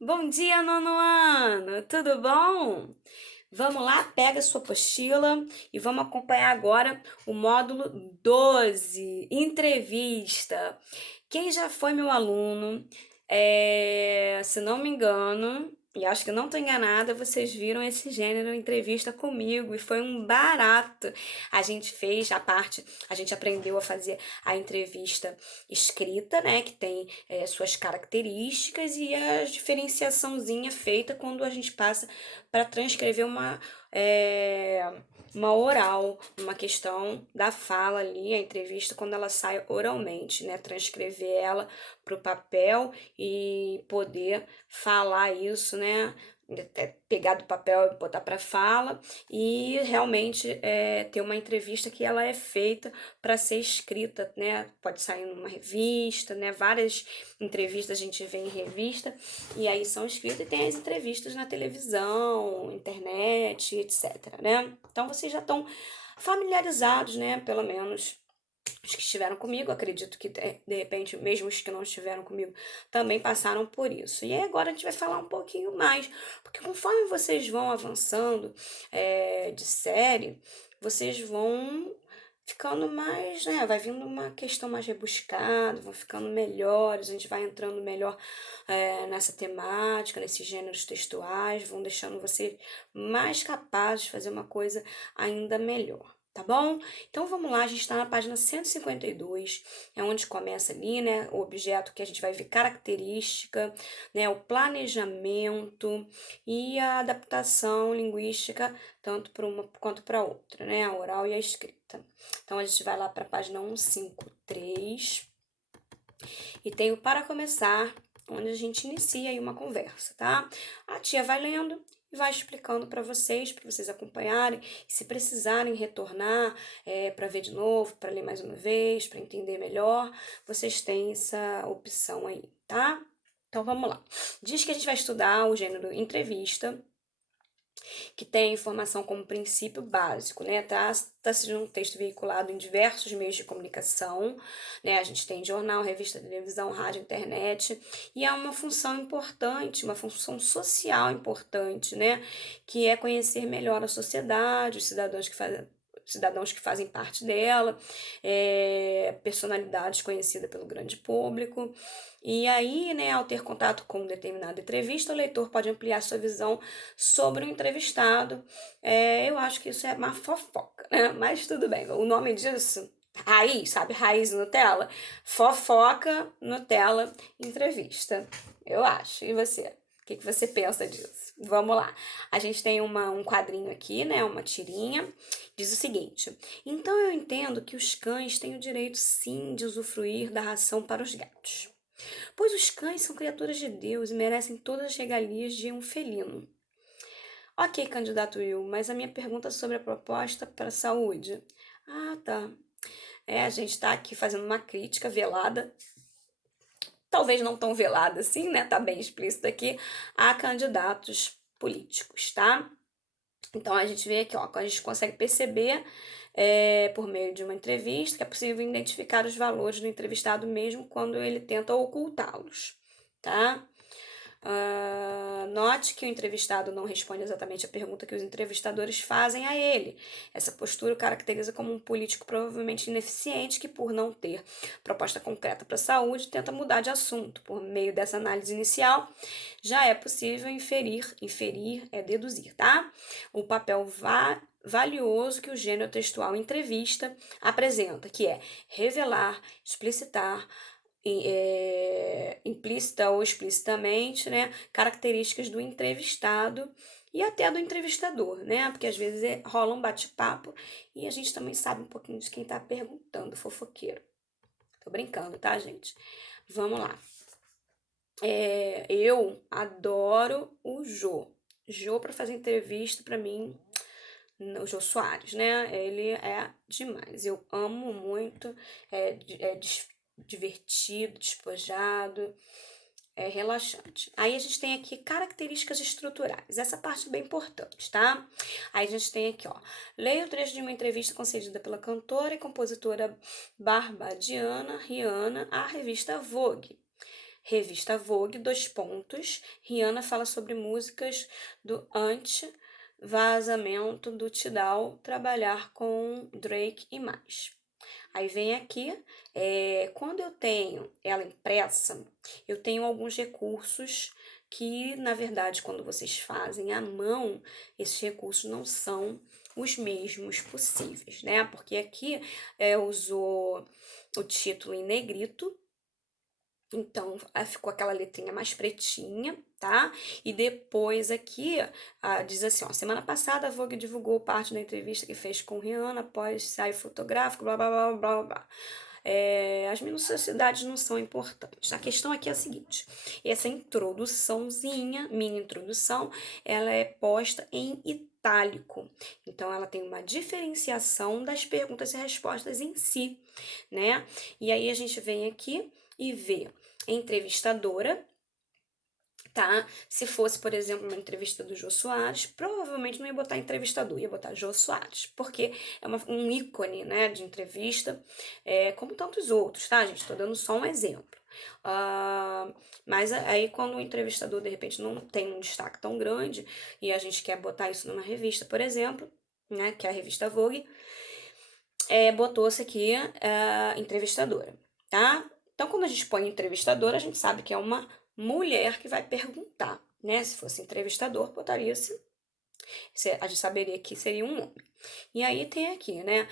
Bom dia, nono ano! Tudo bom? Vamos lá, pega a sua apostila e vamos acompanhar agora o módulo 12, entrevista. Quem já foi meu aluno, se não me engano, e acho que não estou enganada, vocês viram esse gênero entrevista comigo e foi um barato. A gente fez a parte, a gente aprendeu a fazer a entrevista escrita, né, que tem suas características e a diferenciaçãozinha feita quando a gente passa para transcrever é, uma oral, uma questão da fala ali, a entrevista quando ela sai oralmente, né? Transcrever ela para o papel e poder falar isso, né? Pegar do papel e botar para fala e realmente ter uma entrevista que ela é feita para ser escrita, né? Pode sair numa revista, né? Várias entrevistas a gente vê em revista e aí são escritas e tem as entrevistas na televisão, internet, etc, né? Então vocês já estão familiarizados, né? Pelo menos os que estiveram comigo, acredito que de repente, mesmo os que não estiveram comigo, também passaram por isso. E aí agora a gente vai falar um pouquinho mais, porque conforme vocês vão avançando de série, vocês vão ficando mais, né? Vai vindo uma questão mais rebuscada, vão ficando melhores, a gente vai entrando melhor nessa temática, nesses gêneros textuais, vão deixando você mais capazes de fazer uma coisa ainda melhor. Tá bom? Então vamos lá, a gente está na página 152, é onde começa ali, né? O objeto que a gente vai ver característica, né? O planejamento e a adaptação linguística, tanto para uma quanto para outra, né? A oral e a escrita. Então a gente vai lá para a página 153 e tem o para começar, onde a gente inicia aí uma conversa, tá? A tia vai lendo e vai explicando para vocês acompanharem. E se precisarem retornar para ver de novo, para ler mais uma vez, para entender melhor, vocês têm essa opção aí, tá? Então vamos lá. Diz que a gente vai estudar o gênero entrevista, que tem informação como princípio básico, né? Trata-se de um texto veiculado em diversos meios de comunicação, né? A gente tem jornal, revista, televisão, rádio, internet, e é uma função importante, uma função social importante, né? Que é conhecer melhor a sociedade, os cidadãos que fazem parte dela, personalidades conhecidas pelo grande público. E aí, né, ao ter contato com determinada entrevista, o leitor pode ampliar sua visão sobre o entrevistado. Eu acho que isso é uma fofoca, né? Mas tudo bem. O nome disso, raiz, sabe? Raiz Nutella? Fofoca, Nutella, entrevista. Eu acho. E você? O que você pensa disso? Vamos lá. A gente tem um quadrinho aqui, né? Uma tirinha. Diz o seguinte: então eu entendo que os cães têm o direito, sim, de usufruir da ração para os gatos. Pois os cães são criaturas de Deus e merecem todas as regalias de um felino. Ok, candidato Will, mas a minha pergunta sobre a proposta para a saúde. Ah, tá. A gente está aqui fazendo uma crítica velada, talvez não tão velada assim, né? Tá bem explícito aqui, a candidatos políticos, tá? Então a gente vê aqui, ó, a gente consegue perceber por meio de uma entrevista que é possível identificar os valores do entrevistado mesmo quando ele tenta ocultá-los, tá? Note que o entrevistado não responde exatamente a pergunta que os entrevistadores fazem a ele. Essa postura o caracteriza como um político provavelmente ineficiente que, por não ter proposta concreta para a saúde, tenta mudar de assunto. Por meio dessa análise inicial, já é possível inferir é deduzir, tá? O papel valioso que o gênero textual entrevista apresenta, que é revelar, explicitar, implícita ou explicitamente, né, características do entrevistado e até do entrevistador, né? Porque às vezes rola um bate-papo e a gente também sabe um pouquinho de quem tá perguntando, fofoqueiro. Tô brincando, tá, gente? Vamos lá. Eu adoro o Jô. Jô para fazer entrevista para mim, o Jô Soares, né? Ele é demais. Eu amo muito, divertido, despojado, relaxante. Aí a gente tem aqui características estruturais. Essa parte é bem importante, tá? Aí a gente tem aqui, ó. Leia o trecho de uma entrevista concedida pela cantora e compositora barbadiana Rihanna à revista Vogue. Revista Vogue, Rihanna fala sobre músicas do anti-vazamento do Tidal, trabalhar com Drake e mais. Aí vem aqui, quando eu tenho ela impressa, eu tenho alguns recursos que, na verdade, quando vocês fazem à mão, esses recursos não são os mesmos possíveis, né? Porque aqui usou o título em negrito, então ficou aquela letrinha mais pretinha, tá? E depois aqui diz assim, ó, semana passada a Vogue divulgou parte da entrevista que fez com Rihanna após ensaio fotográfico, blá blá blá blá blá. As minuciosidades não são importantes. A questão aqui é a seguinte: essa introduçãozinha, mini introdução, ela é posta em itálico. Então, ela tem uma diferenciação das perguntas e respostas em si, né? E aí a gente vem aqui e vê entrevistadora, tá? Se fosse, por exemplo, uma entrevista do Jô Soares, provavelmente não ia botar entrevistador, ia botar Jô Soares, porque é um ícone, né, de entrevista, como tantos outros, tá, gente? Tô dando só um exemplo. Mas aí quando o entrevistador, de repente, não tem um destaque tão grande e a gente quer botar isso numa revista, por exemplo, né, que é a revista Vogue, botou-se aqui entrevistadora, tá? Então, quando a gente põe entrevistadora, a gente sabe que é uma mulher que vai perguntar, né? Se fosse entrevistador, botaria-se, a gente saberia que seria um homem. E aí tem aqui, né?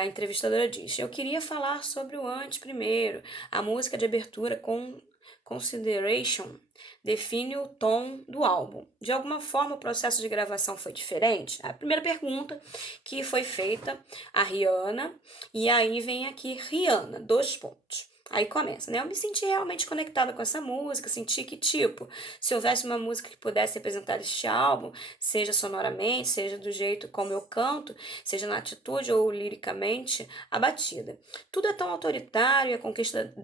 A entrevistadora diz: eu queria falar sobre o antes primeiro. A música de abertura com Consideration define o tom do álbum. De alguma forma, o processo de gravação foi diferente? A primeira pergunta que foi feita a Rihanna, e aí vem aqui Rihanna, 2 pontos. Aí começa, né? Eu me senti realmente conectada com essa música, senti que, tipo, se houvesse uma música que pudesse representar este álbum, seja sonoramente, seja do jeito como eu canto, seja na atitude ou liricamente, a batida. Tudo é tão autoritário e conquista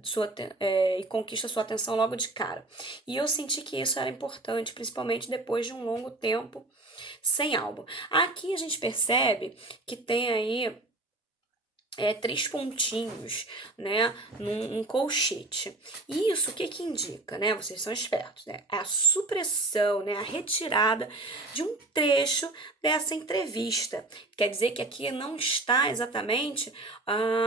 sua atenção logo de cara. E eu senti que isso era importante, principalmente depois de um longo tempo sem álbum. Aqui a gente percebe que tem aí 3 pontinhos, né, num colchete. E isso o que que indica, né? Vocês são espertos, né? É a supressão, né, a retirada de um trecho dessa entrevista. Quer dizer que aqui não está exatamente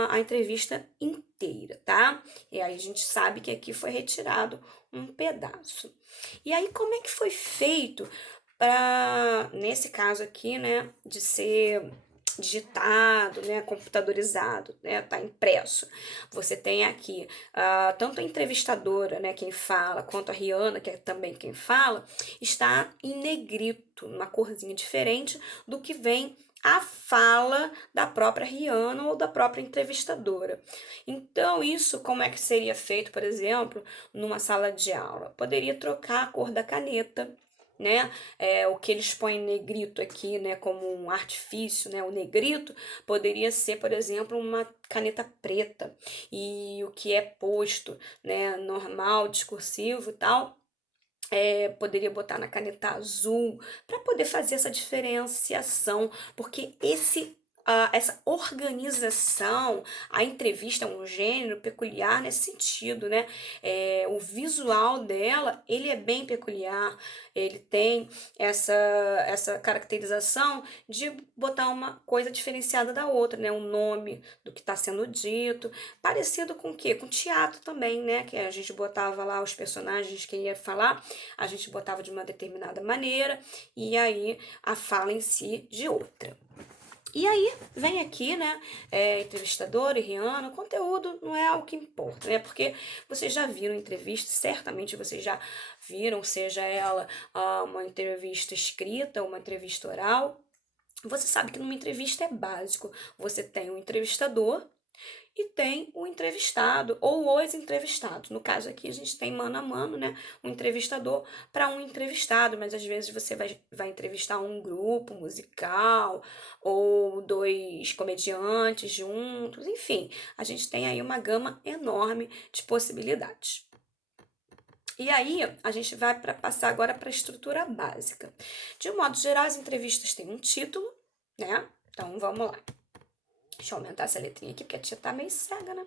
a entrevista inteira, tá? E aí a gente sabe que aqui foi retirado um pedaço. E aí como é que foi feito para, nesse caso aqui, né, de ser digitado, né, computadorizado, né, tá impresso. Você tem aqui tanto a entrevistadora, né, quem fala, quanto a Rihanna, que é também quem fala, está em negrito, uma corzinha diferente do que vem a fala da própria Rihanna ou da própria entrevistadora. Então, isso como é que seria feito, por exemplo, numa sala de aula? Poderia trocar a cor da caneta, né? O que eles põem em negrito aqui, né, como um artifício, né, o negrito poderia ser, por exemplo, uma caneta preta, e o que é posto, né, normal, discursivo e tal, poderia botar na caneta azul, para poder fazer essa diferenciação, porque essa organização, a entrevista é um gênero peculiar nesse sentido, né? O visual dela, ele é bem peculiar, ele tem essa caracterização de botar uma coisa diferenciada da outra, né? O nome do que está sendo dito, parecido com o quê? Com teatro também, né? Que a gente botava lá os personagens que ia falar, a gente botava de uma determinada maneira, e aí a fala em si de outra. E aí, vem aqui, né, entrevistador e Rihanna, o conteúdo não é algo que importa, né, porque vocês já viram entrevista, certamente vocês já viram, seja ela uma entrevista escrita, uma entrevista oral, você sabe que numa entrevista é básico, você tem um entrevistador e tem o entrevistado ou os entrevistados. No caso aqui, a gente tem mano a mano, né? Um entrevistador para um entrevistado, mas às vezes você vai entrevistar um grupo musical ou 2 comediantes juntos, enfim, a gente tem aí uma gama enorme de possibilidades. E aí, a gente vai passar agora para a estrutura básica. De um modo geral, as entrevistas têm um título, né? Então, vamos lá. Deixa eu aumentar essa letrinha aqui, porque a tia tá meio cega, né?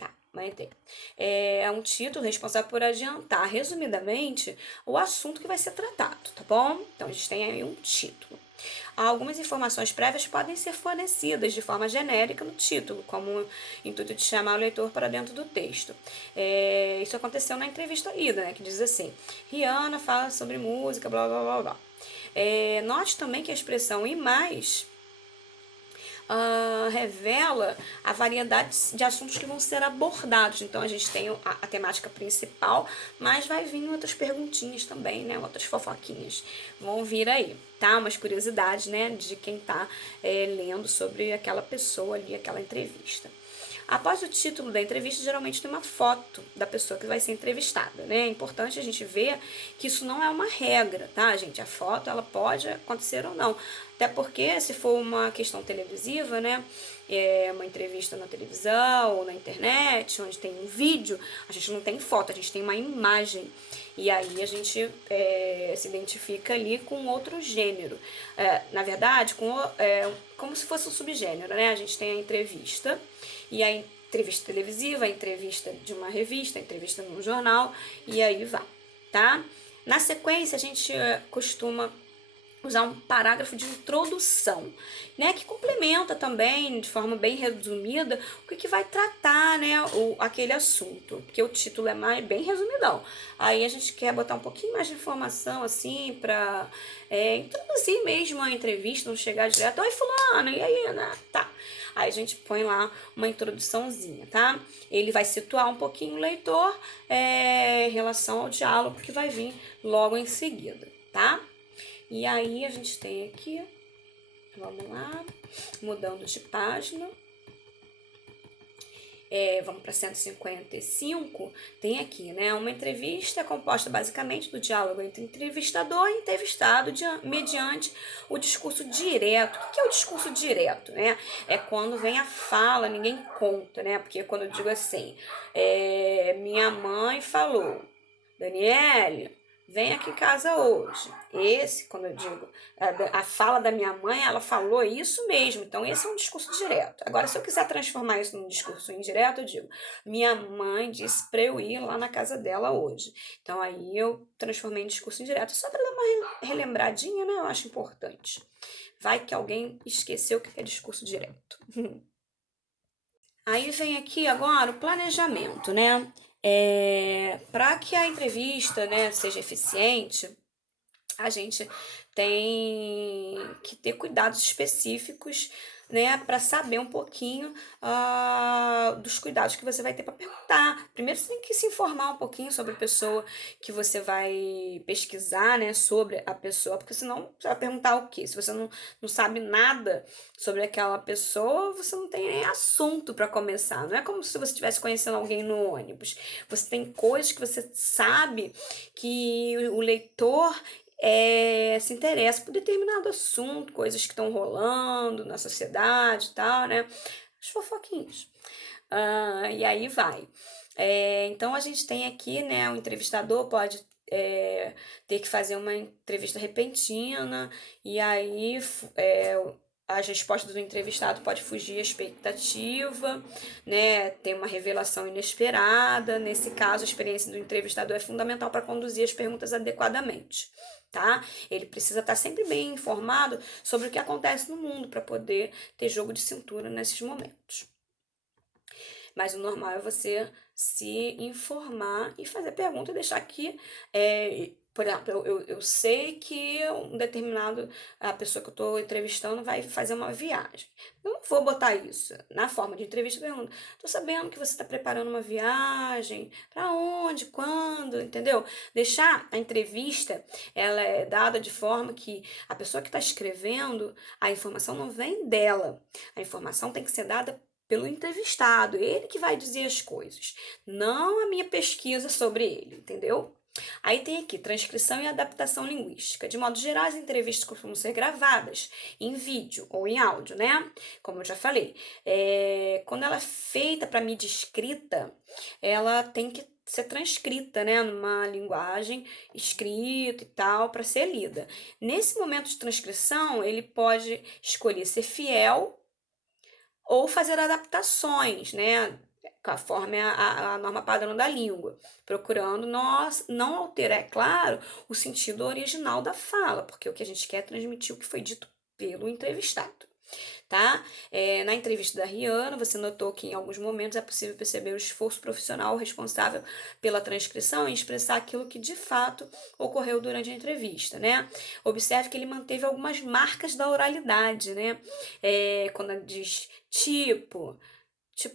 Tá, mas tem. É um título responsável por adiantar, resumidamente, o assunto que vai ser tratado, tá bom? Então, a gente tem aí um título. Algumas informações prévias podem ser fornecidas de forma genérica no título, como intuito de chamar o leitor para dentro do texto. Isso aconteceu na entrevista lida, né, que diz assim: Rihanna fala sobre música, blá blá blá blá. Note também que a expressão e mais revela a variedade de assuntos que vão ser abordados. Então a gente tem a temática principal, mas vai vir outras perguntinhas também, né? Outras fofoquinhas vão vir aí, tá? Umas curiosidades, né? De quem tá lendo sobre aquela pessoa ali, aquela entrevista. Após o título da entrevista, geralmente tem uma foto da pessoa que vai ser entrevistada, né? É importante a gente ver que isso não é uma regra, tá, gente? A foto, ela pode acontecer ou não. Até porque, se for uma questão televisiva, né? Uma entrevista na televisão ou na internet, onde tem um vídeo, a gente não tem foto, a gente tem uma imagem. E aí a gente se identifica ali com outro gênero. Na verdade, como se fosse um subgênero, né? A gente tem a entrevista e a entrevista televisiva, a entrevista de uma revista, a entrevista num jornal, e aí vai, tá? Na sequência, a gente costuma usar um parágrafo de introdução, né, que complementa também, de forma bem resumida, o que vai tratar, né, aquele assunto, porque o título é bem resumidão. Aí a gente quer botar um pouquinho mais de informação, assim, para introduzir mesmo a entrevista, não chegar direto, oi fulano, e aí, né, tá. Aí a gente põe lá uma introduçãozinha, tá? Ele vai situar um pouquinho o leitor em relação ao diálogo que vai vir logo em seguida, tá? E aí a gente tem aqui, vamos lá, mudando de página. Vamos para 155, tem aqui, né? Uma entrevista é composta basicamente do diálogo entre entrevistador e entrevistado mediante o discurso direto. O que é o discurso direto, né? É quando vem a fala, ninguém conta, né? Porque quando eu digo assim, minha mãe falou, Daniele, vem aqui em casa hoje. Esse, quando eu digo a fala da minha mãe, ela falou isso mesmo. Então, esse é um discurso direto. Agora, se eu quiser transformar isso num discurso indireto, eu digo: minha mãe disse para eu ir lá na casa dela hoje. Então, aí eu transformei em discurso indireto. Só para dar uma relembradinha, né? Eu acho importante. Vai que alguém esqueceu o que é discurso direto. Aí vem aqui agora o planejamento, né? Para que a entrevista, né, seja eficiente, a gente tem que ter cuidados específicos, né, para saber um pouquinho dos cuidados que você vai ter para perguntar. Primeiro você tem que se informar um pouquinho sobre a pessoa que você vai pesquisar, né, sobre a pessoa, porque senão você vai perguntar o quê? Se você não sabe nada sobre aquela pessoa, você não tem nem assunto para começar. Não é como se você estivesse conhecendo alguém no ônibus. Você tem coisas que você sabe que o leitor se interessa por determinado assunto, coisas que estão rolando na sociedade e tal, né? As fofoquinhas. E aí vai. Então a gente tem aqui, né? O entrevistador pode ter que fazer uma entrevista repentina, e aí as respostas do entrevistado pode fugir à expectativa, né? Tem uma revelação inesperada. Nesse caso, a experiência do entrevistador é fundamental para conduzir as perguntas adequadamente, tá? Ele precisa estar sempre bem informado sobre o que acontece no mundo para poder ter jogo de cintura nesses momentos. Mas o normal é você se informar e fazer pergunta e deixar que, por exemplo, eu sei que um determinado, a pessoa que eu estou entrevistando vai fazer uma viagem. Eu não vou botar isso na forma de entrevista, pergunta. Tô sabendo que você está preparando uma viagem, para onde, quando, entendeu? Deixar a entrevista, ela é dada de forma que a pessoa que está escrevendo, a informação não vem dela. A informação tem que ser dada pelo entrevistado, ele que vai dizer as coisas, não a minha pesquisa sobre ele, entendeu? Aí tem aqui transcrição e adaptação linguística. De modo geral, as entrevistas costumam ser gravadas em vídeo ou em áudio, né? Como eu já falei. Quando ela é feita para mídia escrita, ela tem que ser transcrita, né, numa linguagem escrita e tal, para ser lida. Nesse momento de transcrição, ele pode escolher ser fiel ou fazer adaptações, né? conforme a norma padrão da língua, procurando não alterar, é claro, o sentido original da fala, porque o que a gente quer é transmitir o que foi dito pelo entrevistado. Tá? Na entrevista da Rihanna, você notou que em alguns momentos é possível perceber o esforço profissional responsável pela transcrição e expressar aquilo que de fato ocorreu durante a entrevista, né? Observe que ele manteve algumas marcas da oralidade, né? Quando ele diz tipo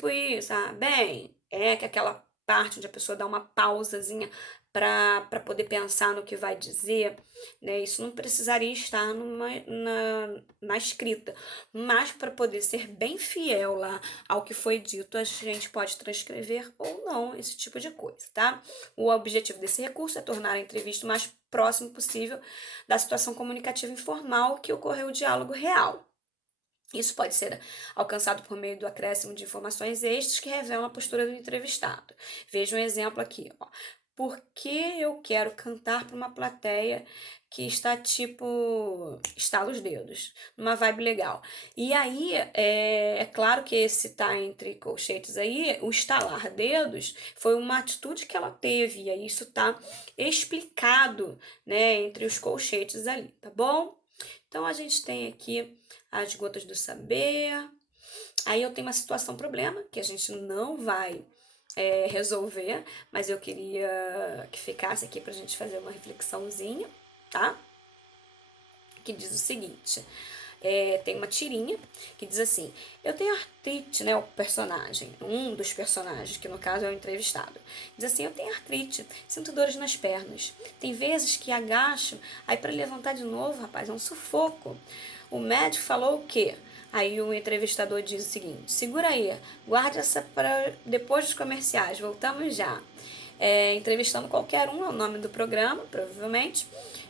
isso, bem, que aquela parte onde a pessoa dá uma pausazinha para poder pensar no que vai dizer, né? Isso não precisaria estar na escrita, mas para poder ser bem fiel lá ao que foi dito, a gente pode transcrever ou não esse tipo de coisa, tá? O objetivo desse recurso é tornar a entrevista o mais próximo possível da situação comunicativa informal que ocorreu o diálogo real. Isso pode ser alcançado por meio do acréscimo de informações extras que revelam a postura do entrevistado. Veja um exemplo aqui, ó. Por que eu quero cantar para uma plateia que está tipo estala os dedos, numa vibe legal? E aí, é claro que esse tá entre colchetes aí, o estalar dedos foi uma atitude que ela teve, e aí isso tá explicado, né, entre os colchetes ali, tá bom? Então a gente tem aqui as gotas do saber. Aí eu tenho uma situação problema que a gente não vai resolver, mas eu queria que ficasse aqui pra gente fazer uma reflexãozinha, tá? Que diz o seguinte: tem uma tirinha que diz assim: eu tenho artrite, né? O personagem, um dos personagens, que no caso é o entrevistado, diz assim: eu tenho artrite, sinto dores nas pernas. Tem vezes que agacho, aí para levantar de novo, rapaz, é um sufoco. O médico falou o quê? Aí o entrevistador diz o seguinte: segura aí, guarde essa para depois dos comerciais, voltamos já. Entrevistando qualquer um, é o nome do programa, provavelmente.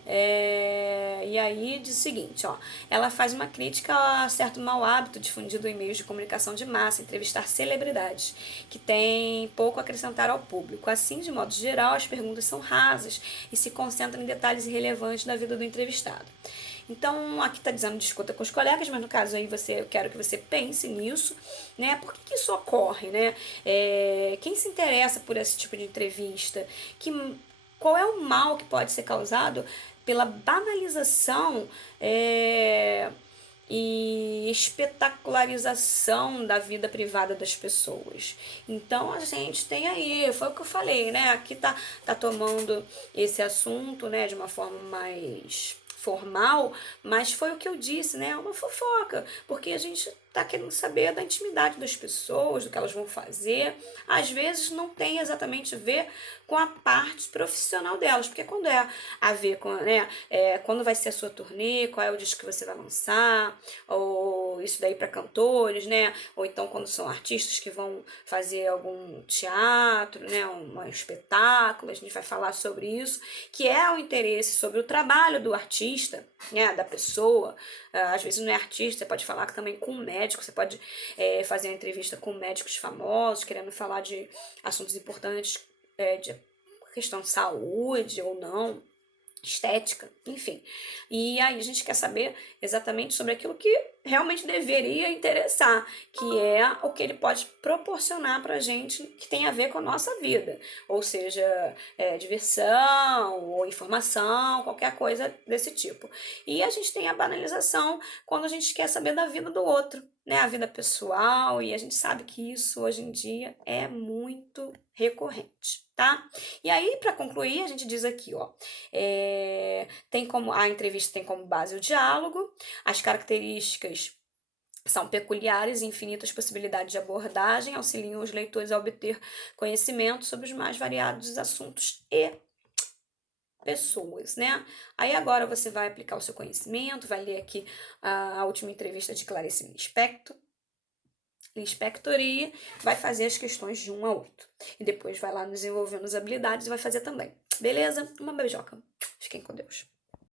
E aí diz o seguinte, ó, ela faz uma crítica a certo mau hábito difundido em meios de comunicação de massa, entrevistar celebridades, que tem pouco a acrescentar ao público. Assim, de modo geral, as perguntas são rasas e se concentram em detalhes irrelevantes da vida do entrevistado. Então, aqui está dizendo discuta com os colegas, mas no caso aí eu quero que você pense nisso, né? Por que isso ocorre, né? Quem se interessa por esse tipo de entrevista? Qual é o mal que pode ser causado pela banalização e espetacularização da vida privada das pessoas? Então a gente tem aí, foi o que eu falei, né? Aqui tá tomando esse assunto, né, de uma forma mais formal, mas foi o que eu disse, né? É uma fofoca, porque a gente tá querendo saber da intimidade das pessoas, do que elas vão fazer. Às vezes não tem exatamente a ver com a parte profissional delas, porque quando é a ver com, né, quando vai ser a sua turnê, qual é o disco que você vai lançar, ou isso daí para cantores, né? Ou então quando são artistas que vão fazer algum teatro, né, um espetáculo, a gente vai falar sobre isso, que é o interesse sobre o trabalho do artista, né, da pessoa. Às vezes não é artista, você pode falar também com um médico, você pode fazer uma entrevista com médicos famosos, querendo falar de assuntos importantes, de questão de saúde ou não, estética, enfim. E aí a gente quer saber exatamente sobre aquilo que realmente deveria interessar, que é o que ele pode proporcionar pra gente que tem a ver com a nossa vida, ou seja, diversão ou informação, qualquer coisa desse tipo. E a gente tem a banalização quando a gente quer saber da vida do outro, né, a vida pessoal, e a gente sabe que isso hoje em dia é muito recorrente, tá? E aí, para concluir, a gente diz aqui, ó, a entrevista tem como base o diálogo, as características são peculiares e infinitas possibilidades de abordagem, auxiliam os leitores a obter conhecimento sobre os mais variados assuntos e pessoas, né? Aí agora você vai aplicar o seu conhecimento, vai ler aqui a última entrevista de Clarice Lispector e vai fazer as questões de 1 a 8. E depois vai lá desenvolvendo as habilidades e vai fazer também. Beleza? Uma beijoca. Fiquem com Deus.